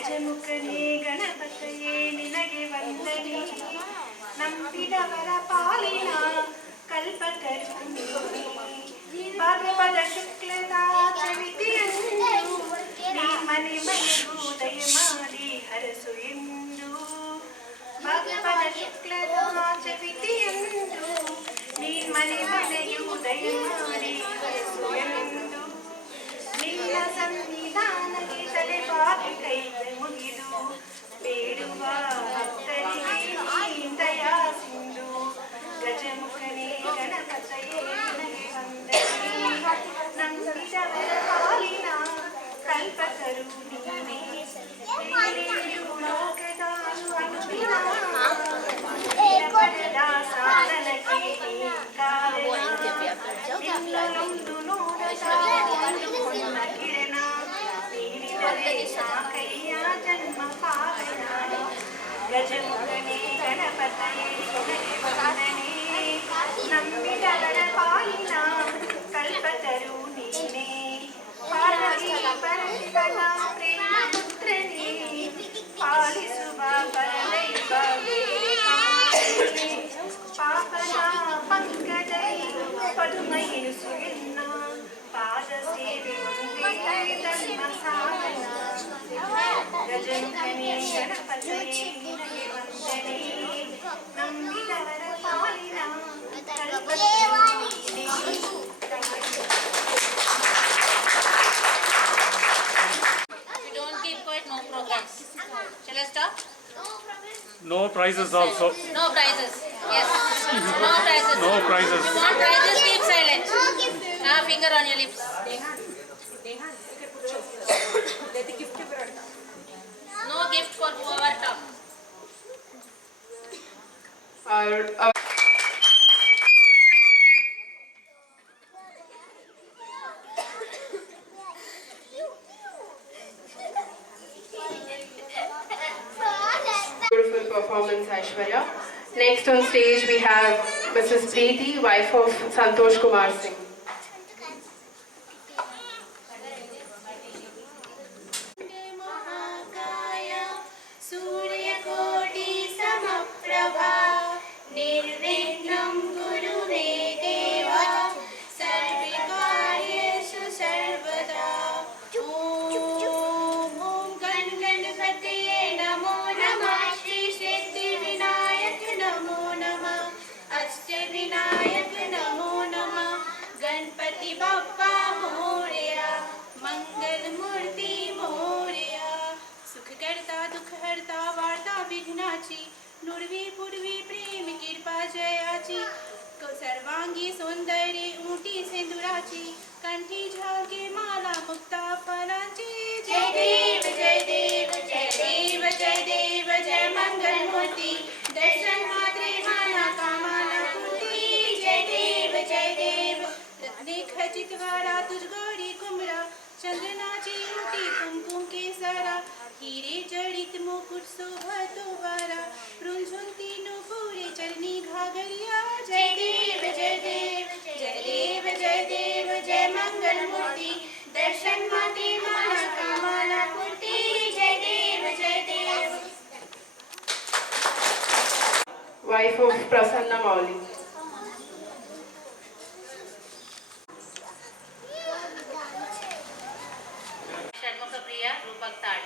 ಗಜಮುಖನೇ ಗಣಪತಯೇ ನಿನಗೆ ವಂದನೆ. ನಂಬಿದವರ ಪಾಲಿನ ಕಲ್ಪತರು ಭಾದ್ರಪದ ಶುಕ್ಲದ ಚವಿತಿಯಂದು ನೀ ಮನೆ ಮನೆಗೂ ದಯ ಮಾಡಿ ಹರಸು ಎಂದು. ಭಾದ್ರಪದ ಶುಕ್ಲದ ಚವಿತಿಯಂದು ನೀ ಮನೆ ಮನೆಗೂ ದಯ ಮಾಡಿ ಹರಸು ಎಂದು. ನಿನ್ನ ಸಂವಿಧಾನಕ್ಕೆ ತಲೆಬಾಗಿ ಕೈ ಮುಗಿದು ಬೇಡುವ ಭಕ್ತರಿಗೆ ನೀ ದಯಾ ಸಿಂಧು. ಗಜಮುಖನೇ ಗಣಪತಯೇ ನಿನಗೆ ವಂದನೆ. ನಂಬಿದವರ ಪಾಲಿನ ಕಲ್ಪತರು ನೀನೇ. ಲೋಕದ ಅನುದಿನ ಪಡೆದ ಸಾಧನಕ್ಕೆ ನೀ ಕಾರಣ. ನಿನ್ನಲೊಂದು ನೋಡದ ಅನುಪೂರ್ಣ ಕಿರಣ ನೀಡಿದರೆ ಸಾಕಯ್ಯ ಜನ್ಮ ಪಾವನ. ಗಜಮುಖನೇ ಗಣಪತಯೇ ನಿನಗೆ ವಂದನೆ. ನಂಬಿದವರ ಪಾಲಿನ ಕಲ್ಪತರು ನೀನೇ. ಪಾರ್ವತಿ ಪರಶಿವನ ಪ್ರೇಮ ಪುತ್ರನೇ ಪಾಲಿಸುವ ಪರದೈವ ಪಾಪನ ಪಂಕಜೈ ಪದುಮೈಸು ಎನ್ನ. ಪಾದ ಸೇವೆ ಒಂದೇ ಧರ್ಮ ಸಾಧನ. ಗಜಮುಖನೇ ಗಣಪತಯೇ ನಿನಗೆ ವಂದನೆ. ನಂಬಿದವರ ಪಾಲಿನ ಕಲ್ಪತರು ನೀನೇ. No programs. Shall I stop? No prizes also. No prizes. Yes. No prizes. No prizes. You want prizes? Keep silent. Finger on your lips. No gift for whoever talk. Beautiful performance, Aishwarya. Next on stage we have Mrs. Preeti, wife of Santosh Kumar Singh. नुर्वी पूर्वी प्रेम कृपा जयाची. सर्वांगी सौंदर्य ऊटी सिंदुराची. कंठी झाके माला मुक्ता फलाची. जय देव जय देव जय देव जय देव जय मंगल मूर्ति. दर्शन मात्रे माना कामाला पूर्ति. जय देव जय देव. रत्ने खचित वारा तुझ गौरी कुमरा. चंदनाची ऊटी कुमकुम केसरा. हीरे जड़ित मुकुट शोभतो वारा. रुंझुनती नुपुरे चरनी घाघरिया. जय देव जय देव जय देव जय देव जय मंगल मूर्ति. दर्शन माते माना कामाला पूर्ति. जय देव जय देव. Wife of Prasanna Mauli. Sharmukapriya Rupak Tad.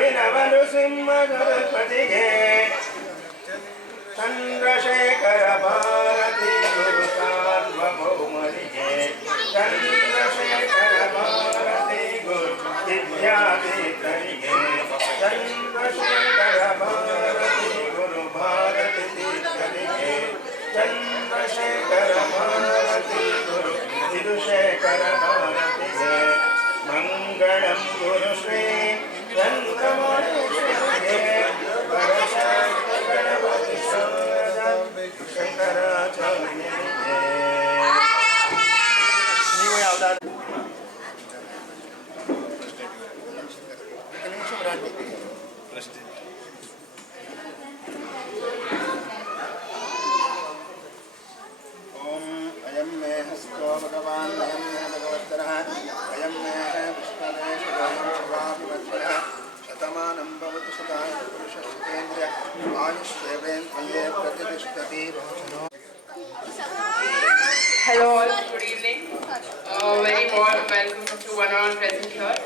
ಅಭಿನವನು ಸಿಂಹ ಸರಸ್ವತಿಗೆ ಚಂದ್ರಶೇಖರ ಭಾರತಿ ಗುರು ಸಾರ್ವಭೌಮರಿಗೆ ಚಂದ್ರಶೇಖರ ಭಾರತಿ ಗುರು ವಿದ್ಯಾತೀರ್ಥರಿಗೆ ಚಂದ್ರಶೇಖರ ಭಾರತಿ ಗುರು ಭಾರತಿ ತೀರ್ಥರಿಗೆ ಚಂದ್ರಶೇಖರ ಭಾರತಿ ಗುರು ವಿಧುಶೇಖರ ಭಾರತಿಗೆ ಮಂಗಳಂ ಗುರು ಶ್ರೀ ಚಂದ್ರಮೌಳೇಶ್ವರಿಗೆ ವರಶಾಸ್ತ್ರ ಗಣಪತಿ ಶಾರದಾ ಶಂಕರಾಚಾರ್ಯರಿಗೆ. ನೀವು ಯಾವ್ದಾದ್ರು अयं मे हस्तो भगवान् अयं मे भगवत्तरः अयं मे विष्णुदेशवाभिवत्तरः शतमानं भवतु सदाय पुरुषस्तेन्द्रिय आयुष्येवेन्द्रिये प्रतिष्ठति रोचनो. Hello all, good evening. Very warm welcome to one all present here.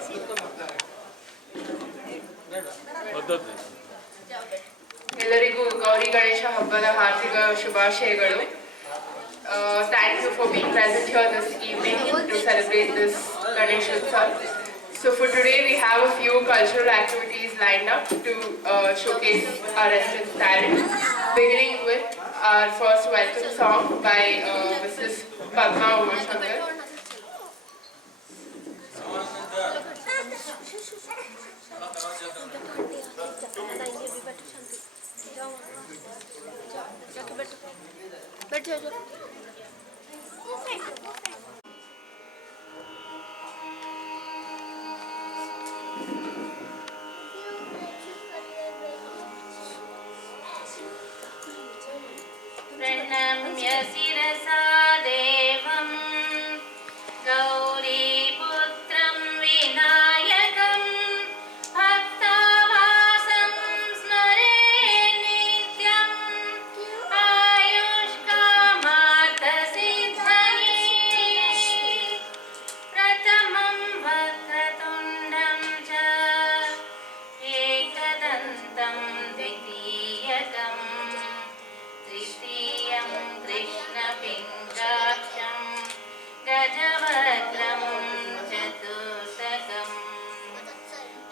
ಎಲ್ಲರಿಗೂ ಗೌರಿ ಗಣೇಶ ಹಬ್ಬದ ಹಾರ್ದಿಕ ಶುಭಾಶಯಗಳು. Thank you for being present here this evening to celebrate this Ganesh Utsav. So for today we have a few cultural activities lined up to showcase our residents' talent, beginning with our first welcome song by Mrs. Padma Umashankar. प्रणम्य शिरसा देवं गौरीपुत्रं विनायकं भक्तावासं स्मरे नित्यम् आयुष्कामार्थसिद्धये प्रथमं वक्रतुण्डं च एकदन्तं द्वितीयकम् तृतीयं कृष्णपिङ्गाक्षं गजवक्त्रं चतुर्थकं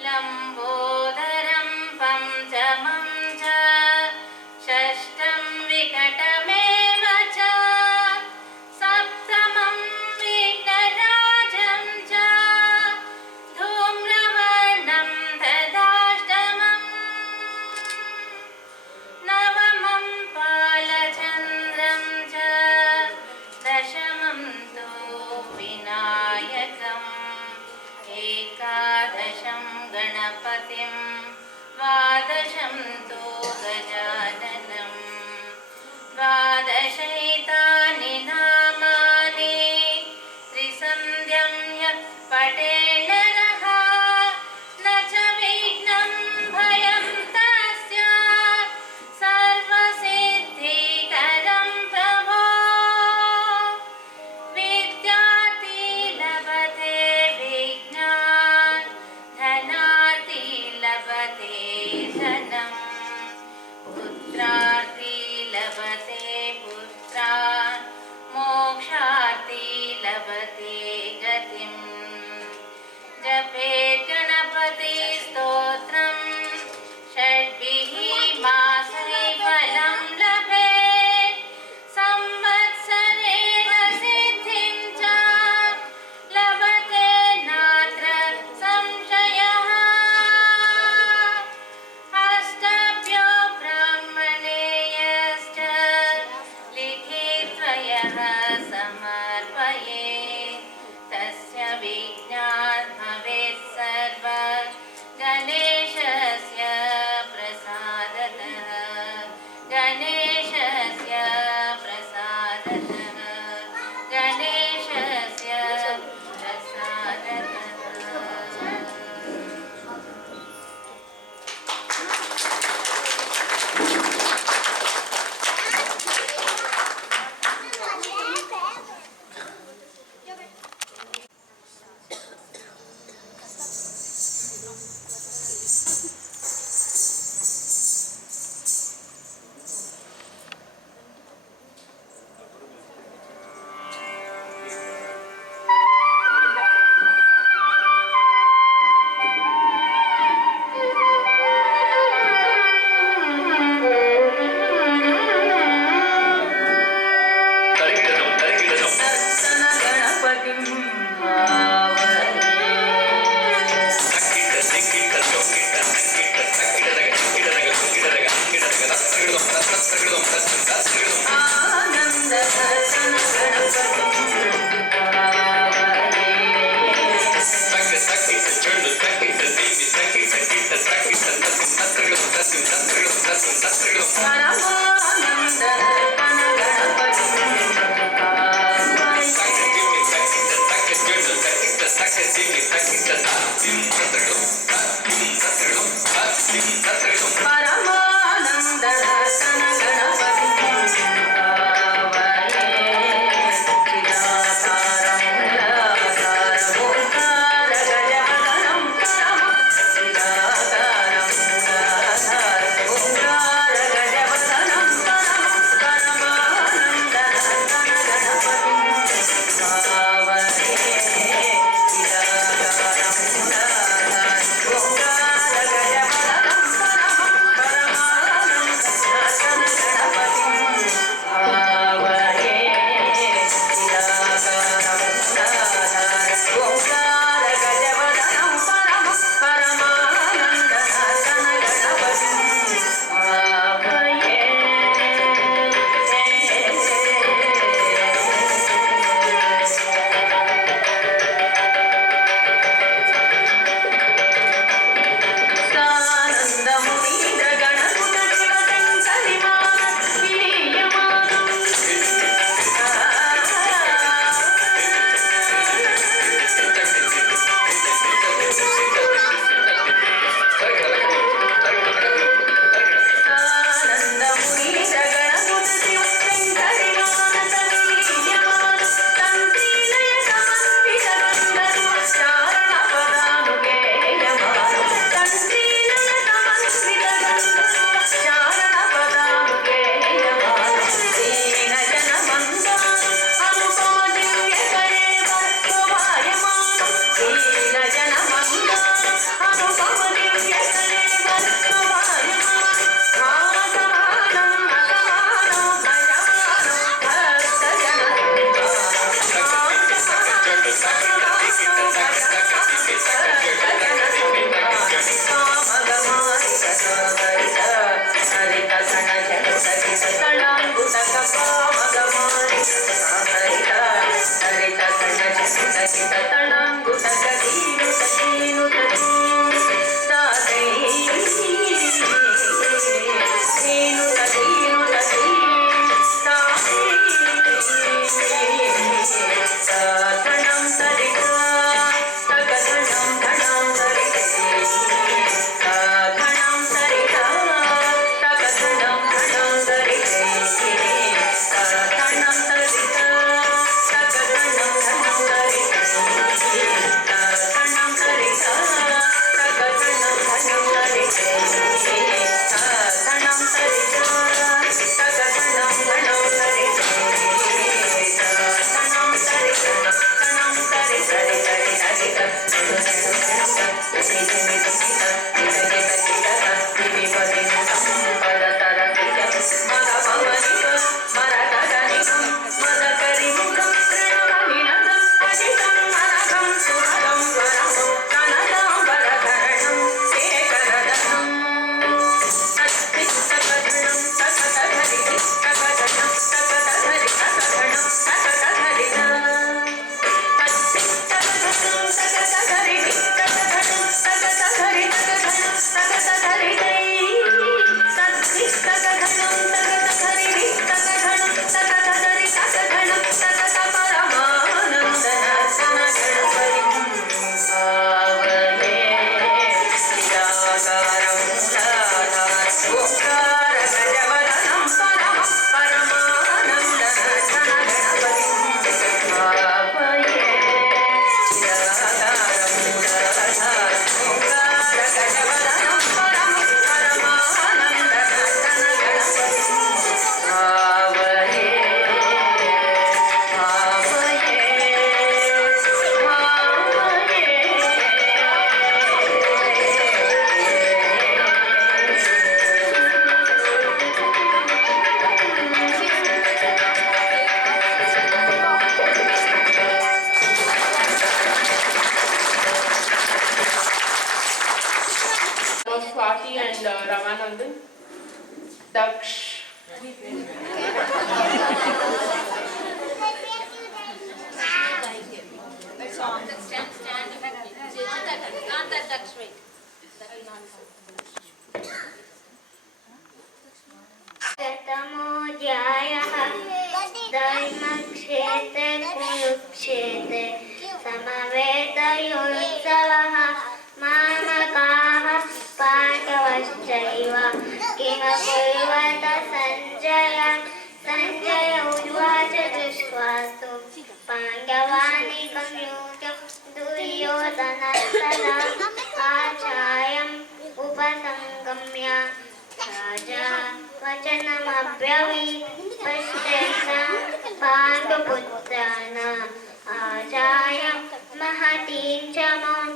लम्बोदरं पञ्चमं च षष्ठं विकटमेव च सप्तमं विघ्नराजं च धूम्रवर्णं तदाष्टमम् नवमं बालचन्द्रं च दशमं तु विनायकम् एकादशं गणपतिं द्वादशं तु गजाननं द्वादशैतानि नामानि त्रिसन्ध्यं यः पठेत् नरः न च विघ्नं भयं तस्य सर्वसिद्धिकरं प्रभो विद्यार्थी लभते विज्ञान धनार्थी लभते धनं पुत्रार्थी लभते पुत्रान् Swati and Ramanandan. Daksh. Stand. Not that Daksh, wait. मुच्यते समवेतयोत्सवः मामकाः पाण्डवश्चैव किमकुर्वत सञ्जय सञ्जय उवाच दृष्ट्वास्तु पाण्डवानीकं योग्यं दुर्योधनस्तदा आचार्यम् उपसङ्गम्य राजा वचनमब्रवीत् पश्यतां पाण्डुपुत्राणाम् आचार्य महतीं च मां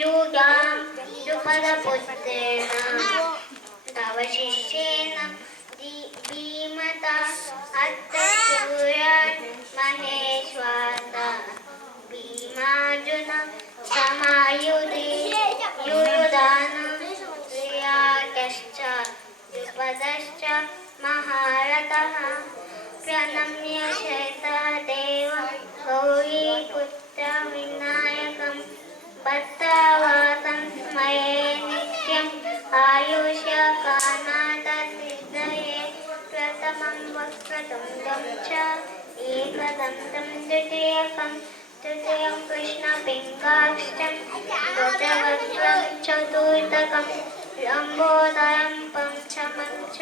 युगां द्रुपदपुत्रेण तव शिष्येन भीमता अर्थशूरान् महेश्वासा भीमार्जुन समायुधे युयुधानं श्रियाकश्च द्रुपदश्च महारथः प्रणम्य शैतादेव गौरीपुत्र विनायकं भद्रवासं स्मये नित्यम् आयुष्यकानाथसिद्धये प्रथमं वक्रतुण्डं च एकदन्तं द्वितीयकं तृतीयं कृष्णपिङ्गाक्षं चतुर्थं चतुर्थकं लम्बोदरं पञ्चमं च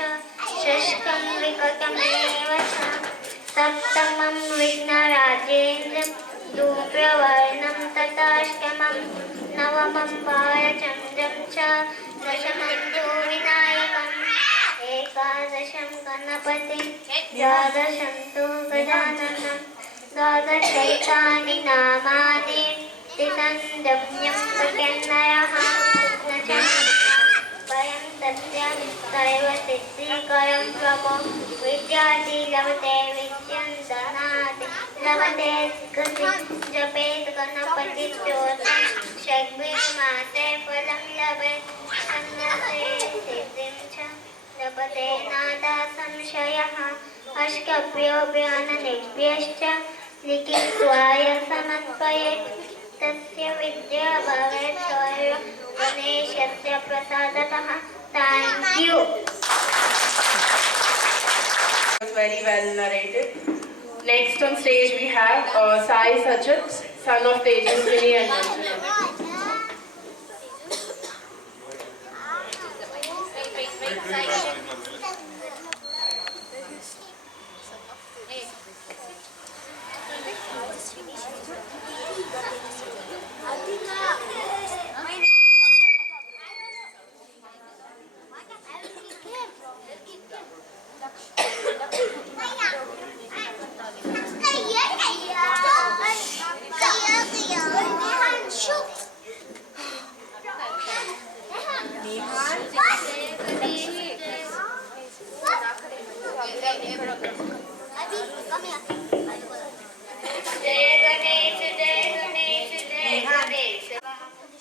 षष्ठं विकटमेव च सप्तमं विघ्नराजेन्द्रं दूप्रवर्णं तथाष्टमं नवमं बालचन्द्रं च दशमं तु विनायकम् एकादशं गणपतिं द्वादशं तु गजाननं द्वादशैतानि नामानि त्रिसन्ध्यं प्रत्यन्नयः न च वयं तस्य सर्वसिद्धिकरं प्रभो विद्यार्थी लभते विद्यं धनात् लभते गतिं जपेत् गणपतिस्तोत्रं षड्विमासे फलं लभेत् सन्न्यासे सिद्धिं च लभते नादा संशयः अष्टभ्यो ज्ञाननिर्भ्यश्च लिखित्वाय समर्पयेत् तस्य विद्या भवेत् सर्व गणेशस्य प्रसादतः. Thank you. Very well narrated. Next on stage we have Sai Sachat, son of Tejaswini and Manjana.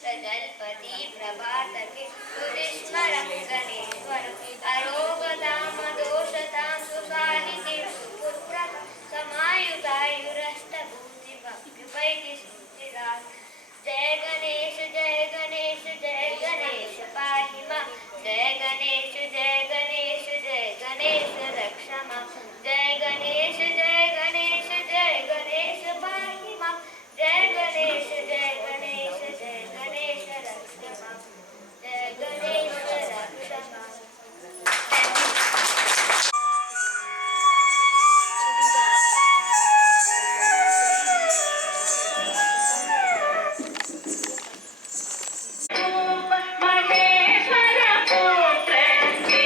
सजलपति प्रभातके सुरेश्वरं Ganeshwar अरोगताम दोषतां सुसाहिते सुपुत्र समायुधायुरस्तभूतिभक्तिपैति सुचिरात् जय गणेश जय गणेश जय गणेश पाहि मां जय गणेश जय गणेश जय गणेश रक्ष मां जय गणेश जय गणेश जय गणेश पाहि मां जय गणेश जय गणेश जय गणेश रक्ष मां जय गणेश रक्ष मां. महेश्वर पुत्र Shri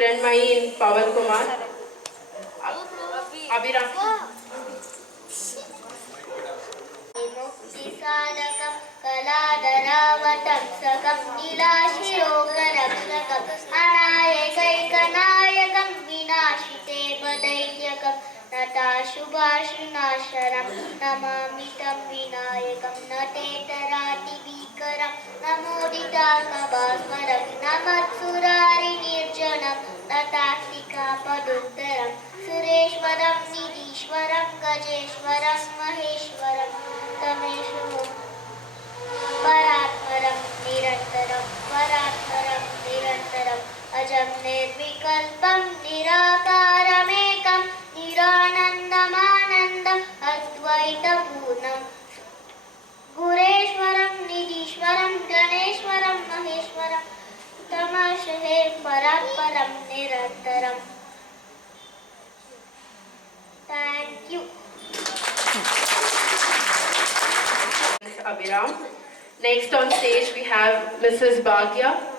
Hiranmayi in Pawan Kumar. Abhiram. मुक्तिसाधकं कलाधरावतंसकं नीलाशिरोगरक्षकं अनायकैकनायकं विनाशितेवदैत्यकं नताशुभाशुनाशरं Namami तं विनायकं नतेतरातिभीकरं नमोदिताकभास्वरं नमत्सुरारिनिर्जनं नतास्तिकापदुत्तरं सुरेश्वरं निधीश्वरं गजेश्वरं महेश्वरं तमेषु परात्परं निरन्तरं परात्परं निरन्तरम् अजं निर्विकल्पं निराकारमेकं निरानन्दमानन्दम् अद्वैतपूर्णं गुरेश्वरं निधीश्वरं गणेश्वरं महेश्वरं तमशहे परात्परं निरन्तरम् Thank you. Abhiram. Next on stage we have Mrs. Bhagya.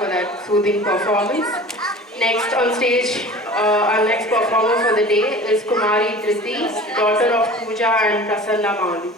For that soothing performance. Next on stage, our next performer for the day is Kumari Dhriti, daughter of Pooja and Prasanna Mauli.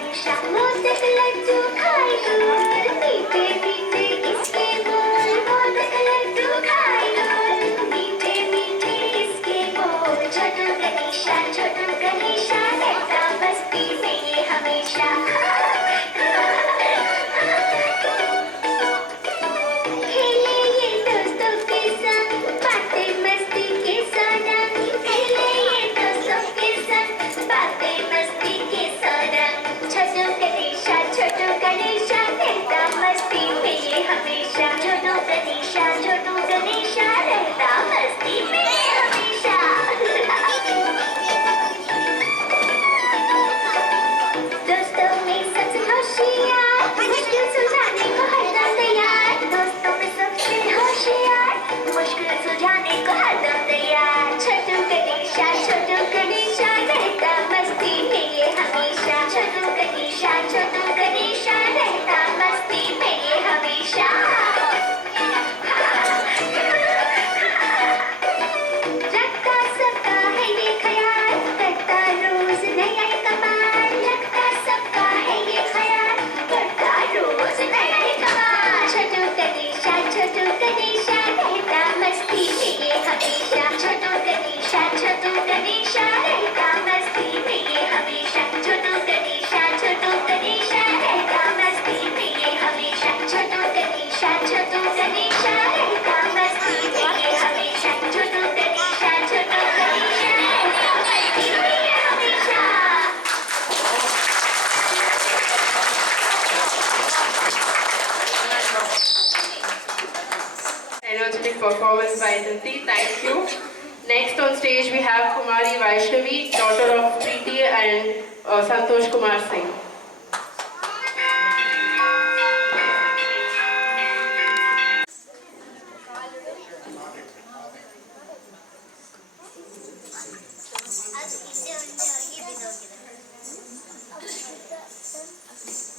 हमेशा मोदक लड्डू खाए दूर मीठे मीठे इसके बोल मोदक लड्डू खाए दूर मीठे मीठे इसके बोल छोटू गणेशा रहता मस्ती में ये हमेशा खेले ये दोस्तों के संग बातें मस्ती के संग खेले ये दोस्तों के संग बातें मस्ती के संग छोटू गणेशा रहता मस्ती में ये हमेशा छोटू गणेशा रहता मस्ती में ये हमेशा दोस्तों में सबसे होशियार मुश्किल सुलझाने को हरदम तैयार दोस्तों में सबसे होशियार मुश्किल सुलझाने को हरदम तैयार छोटू गणेशा रहता मस्ती में ये हमेशा छोटू गणेशा रहता मस्ती में ये हमेशा रखता सबका है ये ख्याल करता रोज नया कमाल रखता सबका है ये ख्याल करता रोज नया कमाल छोटू गणेशा रहता मस्ती में ये हमेशा छोटू गणेशा रहता मस्ती में ये हमेशा छोटू गणेशा रहता मस्ती में ये हमेशा छोटू गणेशा रहता मस्ती में ये हमेशा छोटू गणेशा रहता मस्ती में ये हमेशा Energetic performance by Aditi. Thank you. Next on stage we have Kumari Vaishnavi, daughter of Preeti and Santosh Kumar Singh. आज